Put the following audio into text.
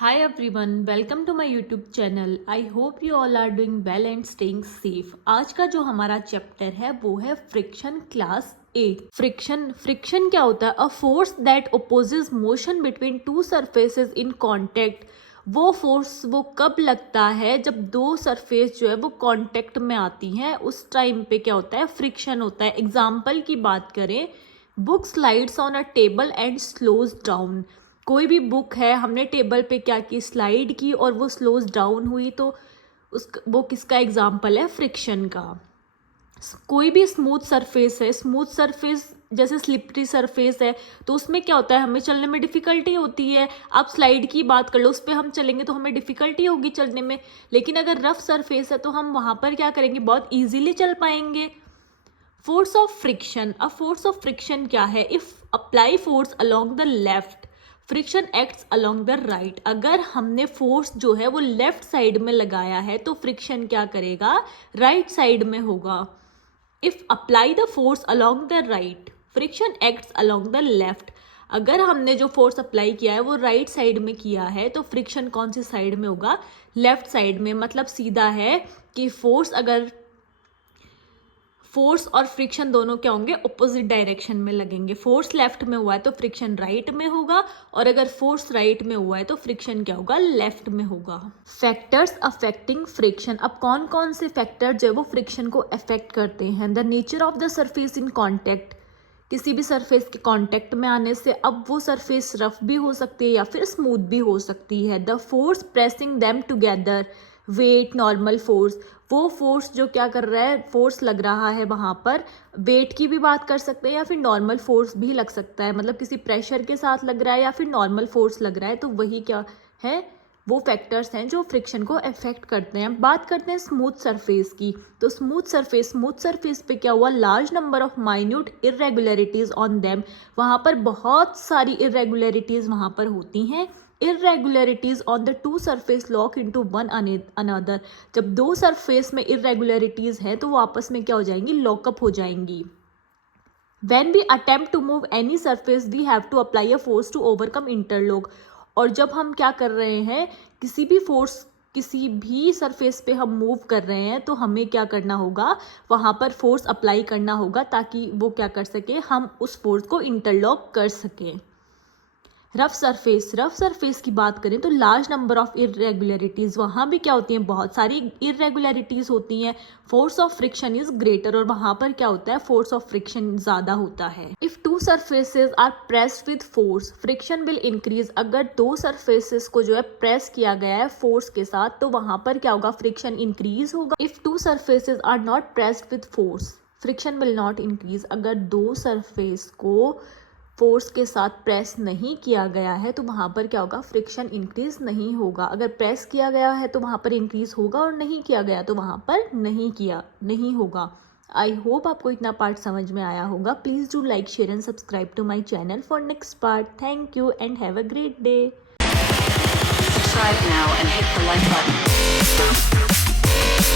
Hi everyone, welcome to my YouTube channel. I hope you all are doing well and staying safe. आज का जो हमारा chapter है वो है फ्रिक्शन क्लास 8. फ्रिक्शन क्या होता है? A force that opposes motion between two surfaces in contact. वो फोर्स वो कब लगता है? जब दो सरफेस जो है वो कांटेक्ट में आती हैं, उस टाइम पे क्या होता है? फ्रिक्शन होता है. एग्जाम्पल की बात करें, book slides on a table and slows down. कोई भी बुक है, हमने टेबल पे क्या की, स्लाइड की और वो स्लोज डाउन हुई, तो वो किसका एग्जाम्पल है? फ्रिक्शन का. कोई भी स्मूथ सरफेस है, स्मूथ सरफेस जैसे स्लिपरी सरफेस है, तो उसमें क्या होता है? हमें चलने में डिफ़िकल्टी होती है. आप स्लाइड की बात कर लो, उस पर हम चलेंगे तो हमें डिफ़िकल्टी होगी चलने में. लेकिन अगर रफ सरफेस है तो हम वहाँ पर क्या करेंगे? बहुत ईजीली चल पाएंगे. Force of friction. अब फोर्स ऑफ फ्रिक्शन क्या है? If apply force along the left, friction acts along the right. अगर हमने फोर्स जो है वो लेफ्ट साइड में लगाया है तो फ्रिक्शन क्या करेगा? राइट साइड में होगा. If apply the force along the right, friction acts along the left. अगर हमने जो फोर्स अप्लाई किया है वो राइट साइड में किया है तो फ्रिक्शन कौन सी साइड में होगा? लेफ्ट साइड में. मतलब सीधा है कि फोर्स और फ्रिक्शन दोनों क्या होंगे? ऑपोजिट डायरेक्शन में लगेंगे. फोर्स लेफ्ट में हुआ है तो फ्रिक्शन राइट में होगा, और अगर फोर्स राइट में हुआ है तो फ्रिक्शन क्या होगा? लेफ्ट में होगा. Factors affecting friction. अब कौन कौन से फैक्टर जो है वो फ्रिक्शन को अफेक्ट करते हैं? The nature of the surface in contact. किसी भी सरफेस के कांटेक्ट में आने से अब वो सरफेस रफ भी हो सकती है या फिर स्मूथ भी हो सकती है. The force pressing them together, weight, normal force. वो फोर्स जो क्या कर रहा है? फोर्स लग रहा है वहाँ पर. वेट की भी बात कर सकते हैं या फिर नॉर्मल फोर्स भी लग सकता है. मतलब किसी प्रेशर के साथ लग रहा है या फिर नॉर्मल फोर्स लग रहा है, तो वही क्या है? वो फैक्टर्स हैं जो फ्रिक्शन को अफेक्ट करते हैं. बात करते हैं स्मूथ सरफेस की. तो स्मूथ सरफेस पे क्या हुआ? Large number of minute irregularities on them. वहाँ पर बहुत सारी इरेगुलरिटीज वहाँ पर होती हैं. Irregularities on the two surface lock into one another. जब दो सरफेस में इरेगुलरिटीज है तो वो आपस में क्या हो जाएंगी? लॉकअप हो जाएंगी. When we attempt to move any surface, we have to apply a force to overcome interlock. और जब हम क्या कर रहे हैं? किसी भी सरफेस पे हम मूव कर रहे हैं तो हमें क्या करना होगा? वहाँ पर फोर्स अप्लाई करना होगा ताकि वो क्या कर सके? हम उस फोर्स को इंटरलॉक कर सकें. रफ सरफेस की बात करें तो लार्ज नंबर ऑफ इरेगुलरिटीज. वहाँ भी क्या होती हैं? बहुत सारी इरेगुलरिटीज होती हैं. Force of friction is greater, और वहाँ पर क्या होता है? फोर्स ऑफ फ्रिक्शन ज़्यादा होता है. If two surfaces are pressed with force, friction will increase. अगर दो सरफेसेस को जो है प्रेस किया गया है फोर्स के साथ, तो वहाँ पर क्या होगा? फ्रिक्शन इंक्रीज होगा. If two surfaces are not pressed with force, friction will not increase. अगर दो सरफेस को फोर्स के साथ प्रेस नहीं किया गया है तो वहाँ पर क्या होगा? फ्रिक्शन इंक्रीज नहीं होगा. अगर प्रेस किया गया है तो वहाँ पर इंक्रीज होगा, और नहीं किया गया तो वहाँ पर नहीं होगा. आई होप आपको इतना पार्ट समझ में आया होगा. Please do like, share and subscribe to my channel for next part. Thank you and have a great day. Subscribe now and hit the like button.